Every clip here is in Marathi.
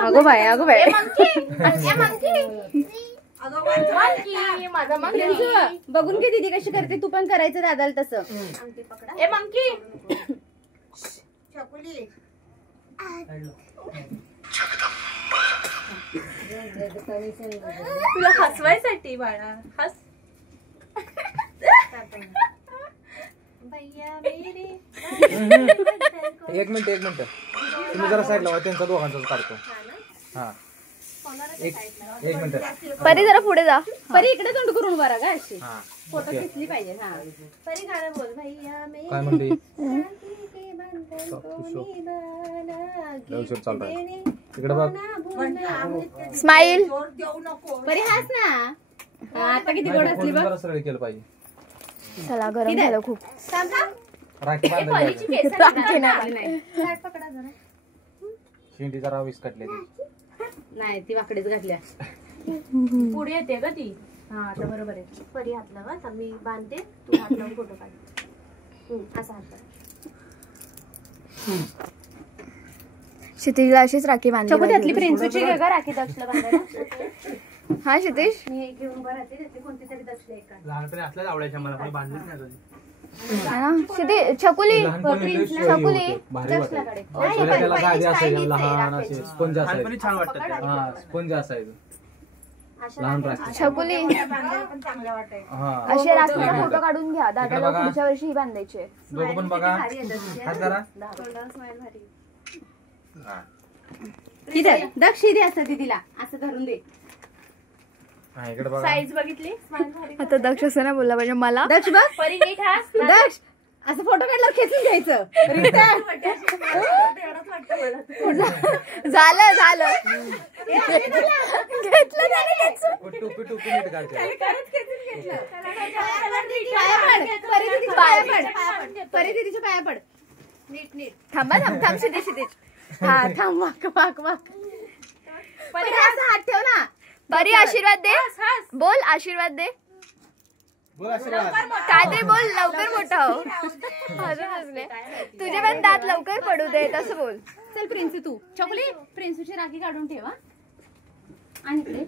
अगो बाय अगो बाय बघून घे दीदी कशी करते, तू पण करायचं दादाला तसं. ए मंकी तुला हसवायसाठी बाळा हस. एक मिनिट तुम्ही जरा साईड लावा, त्यांचा दोघांचाच काढतो. हा एक मिनिट परी जरा पुढे जा. परी इकडे तोंड करून बरा का अशी फोटो काय घेतली पाहिजे. हा परी गाणं बोल. भैया म्हणते मेरे तिकडे बघ. स्माइल. परी हास ना. आता किती गोड असली बघ. सरळ केलं पाहिजे. चला गरम झालं खूप. राखी बांधायची शेंडी जरा विस्कटले नाही, ती वाकडेच घातल्या. पुढे येते ग ती. हा आता बरोबर आहे. परी हात लावा, मी बांधते, तू हात लावून फोटो काढ. असा हात. क्षितिजला अशीच राखी बांधली. त्यातली प्रिन्सूची घे ग राखी दक्षला बांधायला. हा क्षितिज मी एक घेऊन उभं राहते, त्यातली कोणती तरी दक्षला एक काढ. लहानपणी असल्याच आवडायच्या मला, पण बांधलीच नाही कधी. क्षितिज छकुली छकुली दक्षला काढे. त्याला गादी असायची लहान असे स्पंज असायचे. छान वाटत हा स्पंज असायचं लहान राखी. छकुली असे राखीचे फोटो काढून घ्या दादाला, पुढच्या वर्षी ही बांधायची. दोघं पण बघा हात जरा. दक्ष दे असं दीदीला असं धरून दे. इकडे बघा. साईज बघितली. आता दक्ष असं नाही बोलला पाहिजे मला. दक्ष बघ परी नीट हास. दक्ष असं फोटो काढल्यावर खेचून घ्यायचं. झालं झालं घेतलं टोपी नीट घालते. परी दीदीच्या पाया पड. नीट नीट थांबा थांब क्षितिज हा थांब. वाक परी असं हात ठेव ना. परी आशीर्वाद दे. बोल आशीर्वाद दे. काहीतरी बोल, लवकर मोठा हो. तुझे पण दात लवकर पडू दे तसं बोल. चल प्रिन्सू तू चॉकली प्रिन्सूची राखी काढून ठेवा. आणि इकडे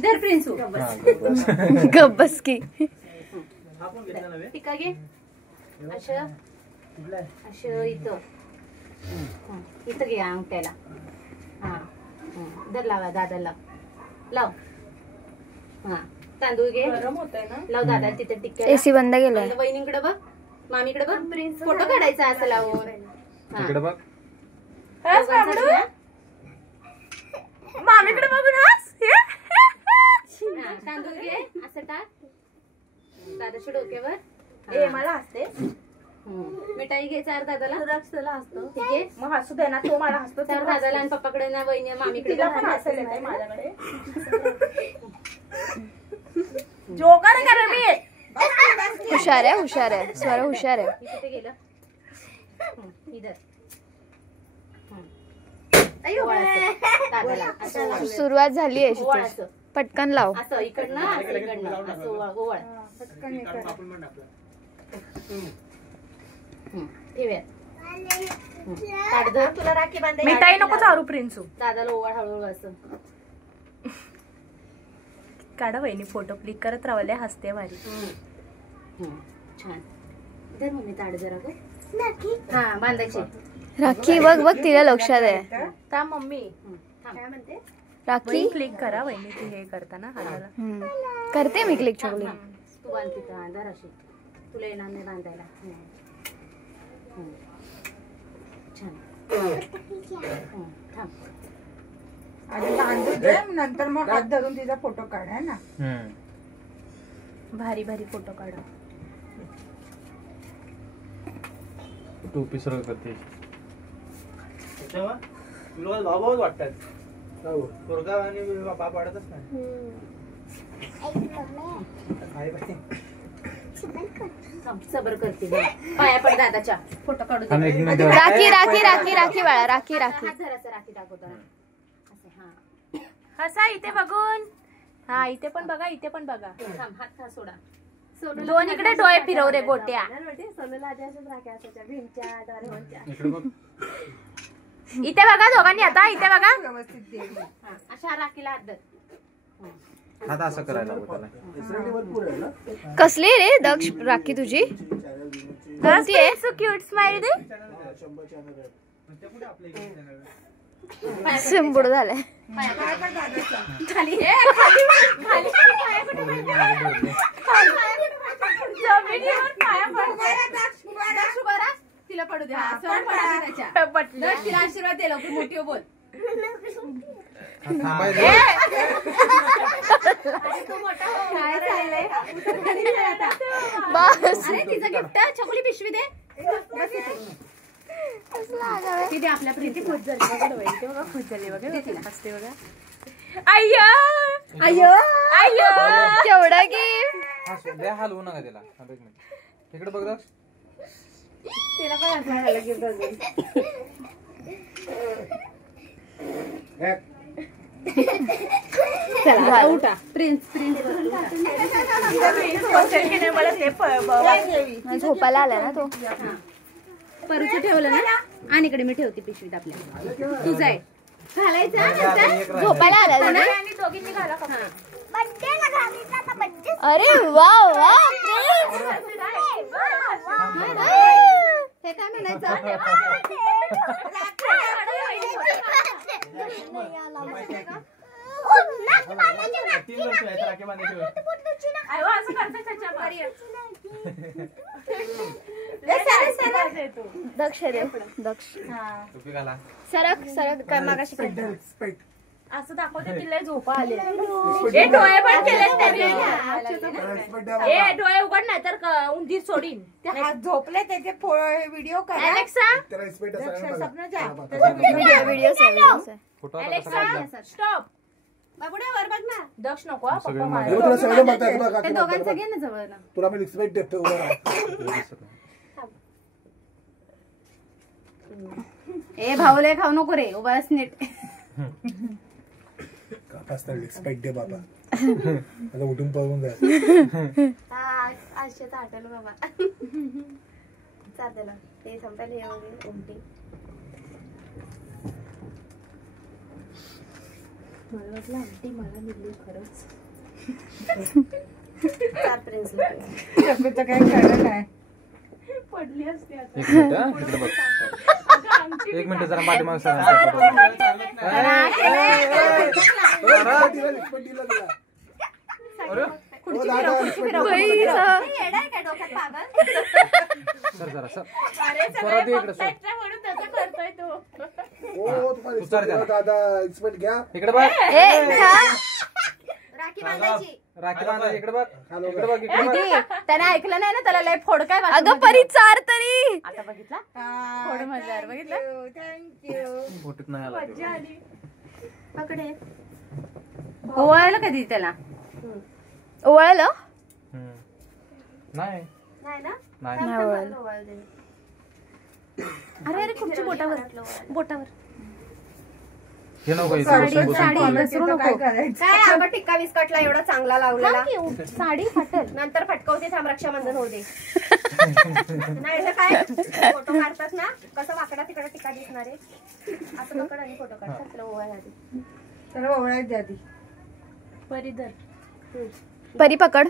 धर प्रिन्सू. गब्बस की टिका घे. असं इथं इथं घे अंगठ्याला. हा धर लावा दादाला लाव. हा तांदूळ घे लाव दादा तिथे टिक्क्या. एसी बंद केलाय. वहिनीकडे बघ, मामीकडे बघ, फोटो काढायचा असं लावून. इकडे बघ. मामीकडे बघून हास. तांदूळ घे असं टाक दादाच्या डोक्यावर. मला हसते. मिठाई घे चार दादाला. दक्षला हसतो. ठीक आहे मग हसू दे ना. तो मला हसतो. चार दादाला आणि पप्पाकडे ना वहिनी मामीकडे पण हसायला माझ्याकडे. जोकर कर मी. हुशार आहे स्वर हुशार आहे. कुठे गेलं. इधर सुरुवात झाली आहे. पटकन लाव. असं इकडनं असं इकडनं असं ओवळ. तुला राखी बांधायची. मिठाई नको चारू प्रिन्सू. दादाला ओवाळ हळूहळू असं काढा. वहिनी फोटो क्लिक करत रावले हसते भारी. छान. धर मम्मी ताड जरा ग. हा बांधायची राखी. बघ तिला लक्षात आहे. का मम्मी काय म्हणते. राखी क्लिक करा वहिनी ती हे करताना हाताला. करते मी क्लिक चॉकली. तू बांधते धर अशी. तुला येणार नाही बांधायला. छान. थांब. नंतर मग हात धरून तिचा फोटो काढा ना. भारी भारी फोटो काढा. टोपी सरळ करते. तुला भाऊ वाटतात. पोरगा आणि बाप वाढतच नाही. सबर करते. पाया पड दादाच्या. फोटो काढू दे. राखी बाळा. राखी राखी दाखवतो. हसा इथे बघून. हा इथे पण बघा, इथे पण बघा. हात का सोडा. दोन इकडे डोळे फिरव रे गोट्या. इथे बघा दोघांनी आता, इथे बघा. व्यवस्थित दे. अशा राखीला हात धर. हात असं करायला हवं त्याला. कसली रे दक्ष राखी तुझी कोणती आहे? क्यूट स्माइल दे. सिंबूड झालाय. खाली जमिनीवर पाया पडते. तिला पडू द्या. तिला आशीर्वाद दे लवकर, मोठी हो बोल. अरे तिचं गिफ्ट छकुली पिशवी दे. ती दे आपल्या प्रीती. खुश झाली बघा, खुश झाली बघा, हसते बघा. अय्यो अय्यो अय्यो केवढा की हलवू नका त्याला. एक मिनिट इकडे बघ दक्ष. तिला पण हसायला गिफ्ट अजून. चला उठा. प्रिन्स झोपायला आला ना तो. परूचं ठेवलं ना, आणि इकडे मी ठेवते पिशवीत आपल्या. तुझं आहे घालायचं. झोपायला आला ना. दोघींनी घाला कपडे. अरे वा वा. हे काय म्हणायचं? दक्ष रे दक्ष. सरक सरक काय मागाशी असं दाखवते तिला झोपा आले. ए डोळे पण केले त्यांनी. ए डोळे उघड नाही तर उंदीर सोडीन. झोपले त्याचे व्हिडिओ करा. Alexa Alexa stop. बाबुडे वर बघ ना. दक्ष नको हा, पप्पा मार. ते दोघांचं घे ना जवळ ना. तुला मी रिस्पेक्ट देतो. ए भाऊले खाऊ नको रे, उभाच नीट. रिस्पेक्ट दे बाबा. आता उठून पळून जा. आशेच आठवलं बाबा. चालतेला ते संपायला येऊ दे. उमटी मला वाटलं आंटी मला निघली खरंच. चार प्रिन्स तब्येतचं काही खरं नाही. पडली असते आता. एक मिनिट इकडे बघ. एक मिनिट जरा पाठीमाग सांग. सर जरा सर परत इकडे सर. म्हणून तसं करतोय तो. दादा रिस्पेक्ट घ्या. इकडे बघ. राखी बांधायची. राखी बांधायची. इकडे बघ. इकडे बघ. इकडे बघ. त्याने ऐकलं नाही ना, त्याला लय फोड काय. अगं परी चार तरी. आता बघितला थोडं मजार बघितलं. थँक्यू. फोटोत नाही आला तो. पकडे ओवाळलं कधी त्याला. ओवाळलं नाही नाही ना. नाही. अरे अरे खुर्ची बोटावर बोटावर. हे नको इथं साडी बसून बसून साडी बोलायचं. घसरू नको. काय करायचं? काय आंबट टिक्का विस्कटला एवढा चांगला लावलेला. साडी फाटल नंतर फटकवते. थांब रक्षाबंधन होऊ दे. नाही तर काय फोटो काढतात ना, कसं वाकडा तिकडा टिक्का दिसणार आहे. असं पकड आणि फोटो काढतात. तुला ओवाळा आधी. तर ओळख आधी. परिधर परी पकड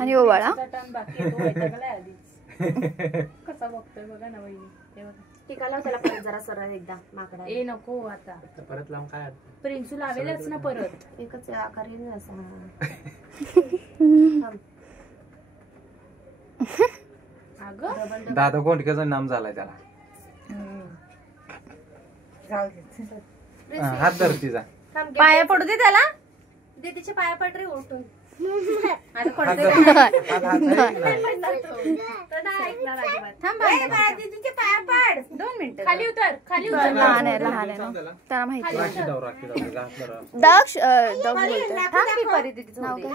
आणि ओवाळा. बाकी तो वैतागलाय आधीच. कसा बघतोय बघा ना वहिनी. हे बघा टिका लाव त्याला परत जरा सरळ एकदा माकडा. ए नको आता परत लावून काय प्रिन्सू लावेलच ना परत. एकच आकार येईल ना असा. अगं दादा कोंडकेचं नाम झालाय त्याला. जाऊ दे. हात धर तिचा. पाया पडू दे त्याला. दीदीचे पाया पड रे उठून. आता हात पडतोय धर. का? हात नाही. थांब दीदीचे पाया पड. 2 मिनिटं. खाली उतर खाली उतर. लहान आहे लहान आहे ना, त्याला माहिती. राखी धाव राखी धाव. घास धर. दक्ष बोलतोय. थांब की परी दीदीचं नाव काय.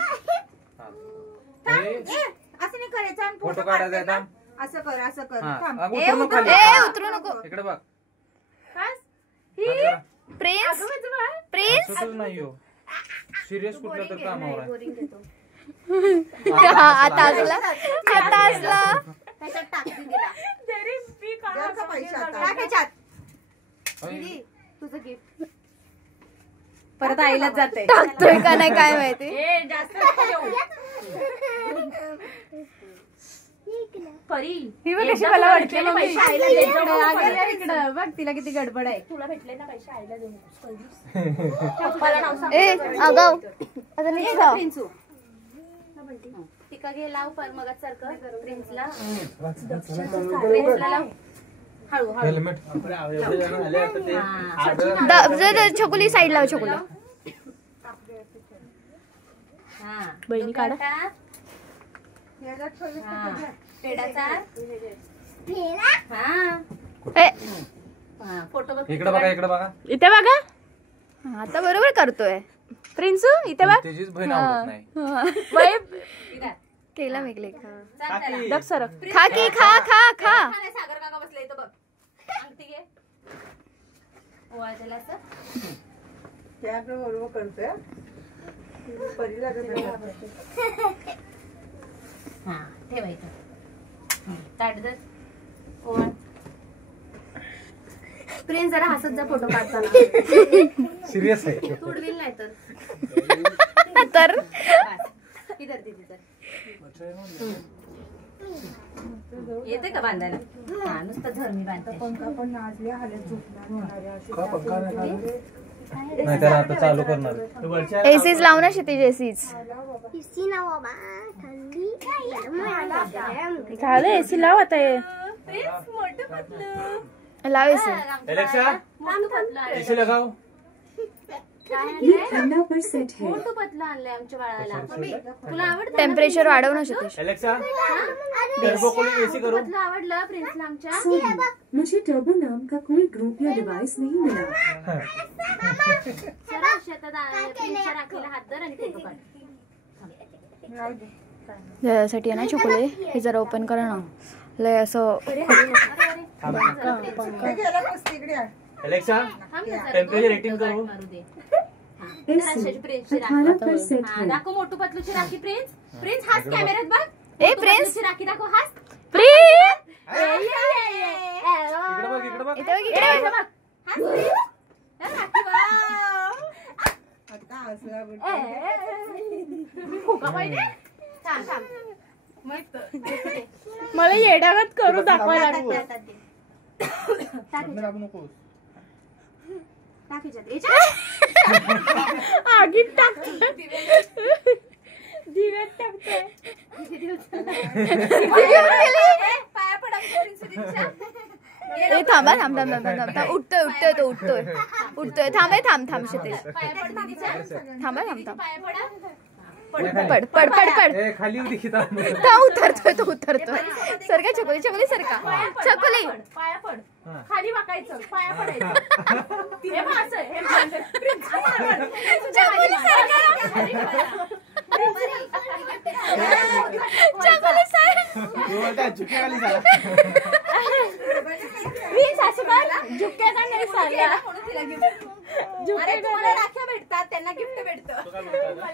हे असं नाही करायचं. आणि फोटो काढायचा आहे थांब. असं कर असं कर. हा. थांब. अगं, उतरू नको खाली. उतरू नको. इकडे बघ. बस. हात जरा. प्रिन्स प्रिन्स सुचूच नाही हो. सिरियस कुठलं तर कामावर आहे. बोरिंग घेतो. आता असला त्याच्यात टाकते तिला. जर का पैसे आता. टाक ह्याच्यात. अय, दीदी, तुझं गिफ्ट परत आईलाच जाते. टाकतोय का नाही काय माहिती. परी ही बघ कशी मला वाटते भेटलेले मम्मी. पैसे आईला देत जा. इकडं बघ तिला किती गडबड आहे. तुला भेटले ना पैसे आईला देऊ नकोस. पप्पाला नाव सांग. ए अगाव आता नीट राहा. प्रिन्सू टिका घे लाव पर मग सारखं प्रिन्सला लाव. हळू हळू. हेल्मेट एवढे जण आले आता ते हा. छकुली साईड लाव छकुली. हा. बहिणी काढा. याच्यात ठेवली हा. तर बघा. पेढाचा हा ए हा. फोटो बघ. इकडे बघा इकडे बघा. इथे बघा. आता बरोबर करतोय प्रिन्सू. इथे बघ. त्याचीच बहीण आवडत नाही. इकडे. केला मी क्लिक. चल त्याला. दग सर खा की खा खा खा. नाही, सागर काका बसले इथं बघ. अंगठी घे. ओवाळ त्याला असं. त्याकडे बरोबर करतोय. परीला कसं हा ठेवायचं. ताट दर. ओवाळ. प्रिन्स जरा हसत जा फोटो काढताना. सिरियस आहे. तू उडवील नाही तर. तर इधर दीदी तर. येते का बांधायला. हा नुसतं धर्मी बांधते. पंखा पण नाचले हालत झोपणार होणारे अशी का पंखा नाही चालू? नाही त्याला आता चालू करणार. तो वरच्या एसीज लाव ना क्षितिज. एसीज झालं. एसी लाव आता. प्रिन्स मोठं पतलं. लाव एसी. एलेक्सा मोठं पतलं आणलंय. इसे लगाओ. मोठं पतलं आणलंय आमच्या बाळाला. तुला आवडतं? टेम्परेचर वाढव ना क्षितिज. एलेक्सा टर्बो कूलिंग एसी करो. पतलं आवडलं प्रिन्सला आमच्या. मुझे टर्बो नाम का कोई ग्रुप या डिवाइस नहीं मिला। जरा शेतात प्रिन्सच्या राखीला हात धर आणि फोटो काढ. त्यासाठी आहे ना चॉकले हे जरा ओपन करा ना. लय असं हे गेलं कुस्तीकडे आहे. एलेक्सा थांब ना जरा, टेम्परेचर दोन रेटिंग मिनिटं करू. गाठ मारू दे. जरा अशी प्रिन्सची राखी. 18% हा, है। दाखव मोठू पतलूची राखी प्रिन्स. प्रिन्स हाच कॅमेऱ्यात बघ. ए मोटू प्रिन्स. पतलूची राखी दाखव हाच. प्रिन्स इकडे बघ इकडे बघ. इथे बघ इकडे बघ. हाच प्रिन्स. हा, राखी वाव. आता हसला बघ. फुगा पाहिजे? थांब, थांब. मस्त. मला येडागत करू दाखवायला टाक ह्याच्यात. याच्यात? आगीत टाकतोय. दिव्यात टाकतोय. पाया पडा प्रिन्सच्या. ए थांबा थांब थांब थांब थांब थांब. उठतोय उठतोय तो उठतोय उठतोय. थांब थांब क्षितिज. पाया पड दीदीच्या. थांबा थांब थांब. पाया पडा. पड पड पड पड. ए खाली उडी खिता. तो उतरतोय तो उतरतोय. सरका छकुली छकुली सरका छकुली. पाया पड. खाली वाकायचं. पाया पडायचं. हे बघ असं. हे बघ असं. प्रिन्स, असं पड. छकुली सरका. छकुली सर. झुकेखाली झाला. प्लीज असं कर. झुकेगा नाही साला. अरे तुम्हाला राख्या भेटतात त्यांना गिफ्ट भेटतं. तो काय म्हणतो आता?